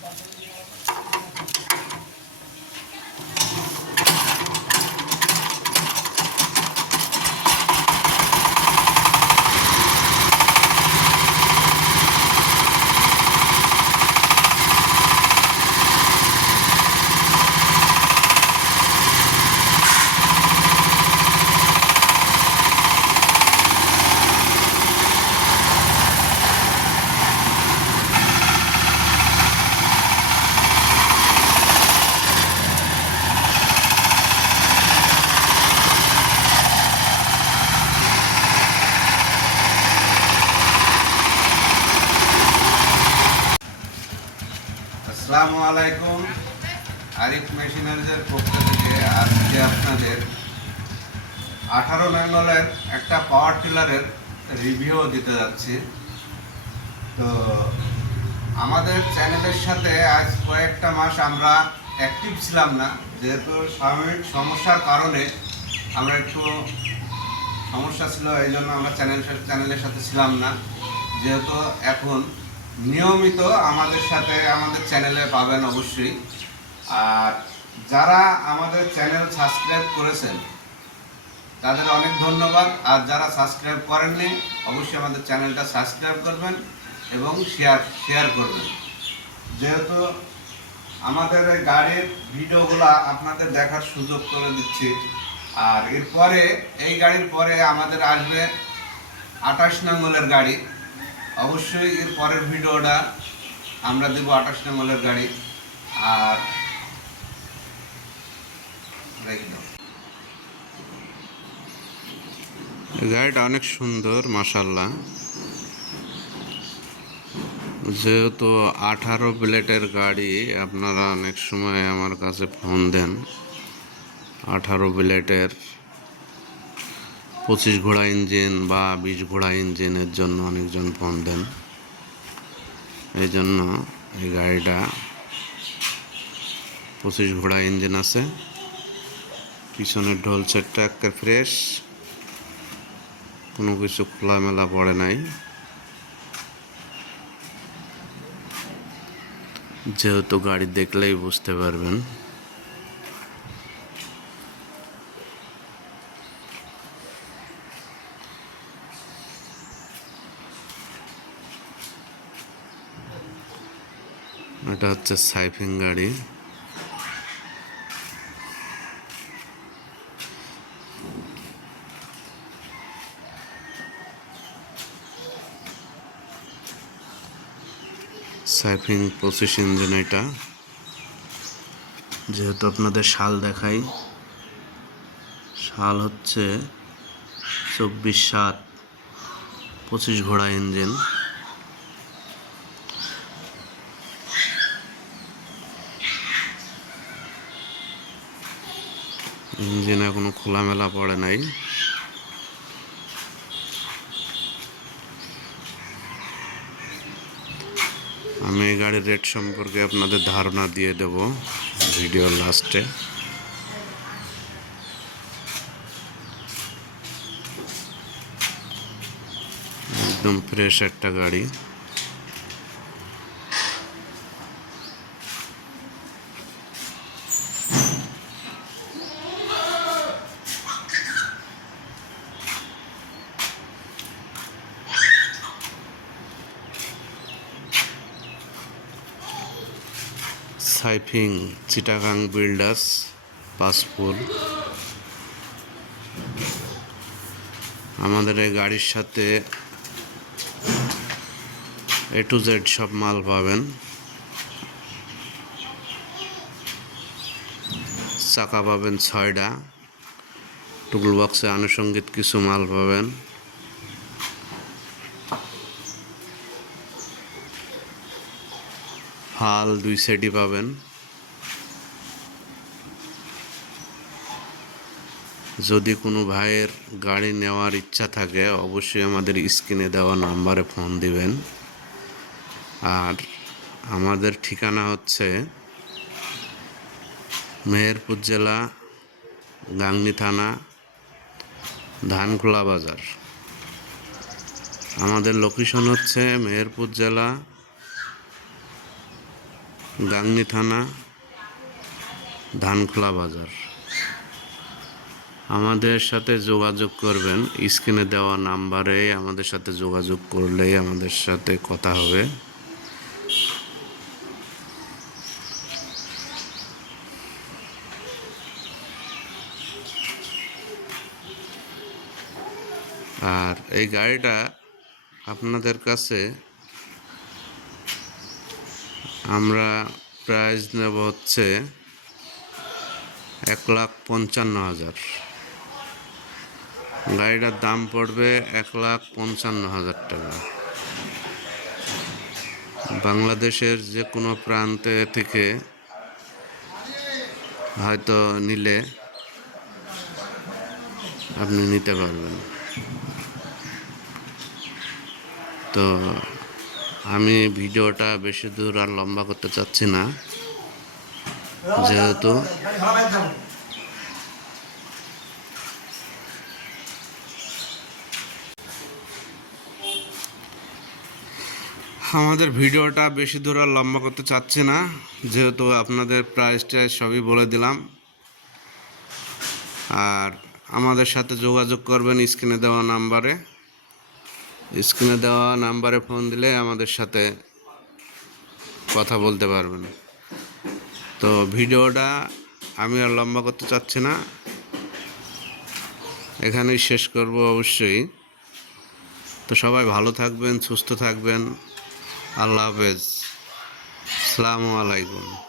Gracias. আসসালামু আলাইকুম। আরিফ মেশিনারিজের পক্ষ থেকে আজকে আপনাদের আঠারো নাঙ্গলের একটা পাওয়ার টিলারের রিভিউ দিতে যাচ্ছি। তো আমাদের চ্যানেলের সাথে আজ কয়েকটা মাস আমরা অ্যাক্টিভ ছিলাম না, যেহেতু স্বাভাবিক সমস্যার কারণে আমরা একটু সমস্যা ছিল এই জন্য আমরা চ্যানেল চ্যানেলের সাথে ছিলাম না। যেহেতু এখন নিয়মিত আমাদের সাথে আমাদের চ্যানেলে পাবেন অবশ্যই। আর যারা আমাদের চ্যানেল সাবস্ক্রাইব করেছেন, তাদের অনেক ধন্যবাদ। আর যারা সাবস্ক্রাইব করেননি, অবশ্যই আমাদের চ্যানেলটা সাবস্ক্রাইব করবেন এবং শেয়ার শেয়ার করবেন। যেহেতু আমাদের এই গাড়ির ভিডিওগুলো আপনাদের দেখার সুযোগ করে দিচ্ছি, আর এরপরে, এই গাড়ির পরে আমাদের আসবে আঠাশ নম্বরের গাড়ি। অবশ্যই এর পরের ভিডিওটা আমরা দেবো আঠাশ নম্বরের গাড়ি, আর। গাড়িটা অনেক সুন্দর মাসাল্লাহ যেহেতু আঠারো প্লেটের গাড়ি, আপনারা অনেক সময় আমার কাছে ফোন দেন আঠারো প্লেটের পঁচিশ ঘোড়া ইঞ্জিন বা বিশ ঘোড়া ইঞ্জিনের জন্য অনেকজন ফোন দেন। এই জন্য এই গাড়িটা পঁচিশ ঘোড়া ইঞ্জিন আছে। পিছনের ঢোল সেটটা একটা ফ্রেশ। কোনো কিছু খোলামেলা পড়ে নাই। যেহেতু গাড়ি দেখলেই বুঝতে পারবেন। এটা হচ্ছে সাইফিং গাড়ি। সাইফিং পঁচিশ ইঞ্জিন এটা। যেহেতু আপনাদের শাল দেখাই, শাল হচ্ছে চব্বিশ সাত, পঁচিশ ঘোড়া ইঞ্জিন। ইঞ্জিন কোনো খোলামেলা পড়ে নাই। আমি এই গাড়ির রেট সম্পর্কে আপনাদের ধারণা দিয়ে দেব ভিডিওর লাস্টে একদম ফ্রেশ একটা গাড়ি। সাইফিং, চিটাগাং বিল্ডার্স পাসপোর আমাদের এই গাড়ির সাথে এ টু জেড সব মাল পাবেন। চাকা পাবেন ছয়টা টুকুল বক্সে আনুষঙ্গিক কিছু মাল পাবেন। ফাল দুই সেটই পাবেন। যদি কোনো ভাইয়ের গাড়ি নেওয়ার ইচ্ছা থাকে, অবশ্যই আমাদের স্ক্রিনে দেওয়া নাম্বারে ফোন দিবেন। আর আমাদের ঠিকানা হচ্ছে মেহেরপুর জেলা, গাংনী থানা, ধানখোলা বাজার। আমাদের লোকেশন হচ্ছে মেহেরপুর জেলা গাংনি থানা, ধানখোলা বাজার। আমাদের সাথে যোগাযোগ করবেন। স্ক্রিনে দেওয়া নাম্বারে আমাদের সাথে যোগাযোগ করলেই আমাদের সাথে কথা হবে। আর এই গাড়িটা আপনাদের কাছে আমরা প্রাইস নেব হচ্ছে এক লাখ পঞ্চান্ন হাজার। গাড়িটার দাম পড়বে এক লাখ পঞ্চান্ন হাজার টাকা। বাংলাদেশের যে কোনো প্রান্তে থেকে হয়তো নিলে আপনি নিতে পারবেন। তো আমি ভিডিওটা বেশি দূর আর লম্বা করতে চাচ্ছি না, যেহেতু আমাদের ভিডিওটা বেশি দূর আর লম্বা করতে চাচ্ছি না, যেহেতু আপনাদের প্রাইস টাইস সবই বলে দিলাম। আর আমাদের সাথে যোগাযোগ করবেন স্ক্রিনে দেওয়া নাম্বারে। স্ক্রিনে দেওয়া নাম্বারে ফোন দিলে আমাদের সাথে কথা বলতে পারবেন। তো ভিডিওটা আমি আর লম্বা করতে চাচ্ছি না। এখানেই শেষ করব অবশ্যই। তো সবাই ভালো থাকবেন, সুস্থ থাকবেন। আল্লাহ হাফেজ। আসসালামু আলাইকুম।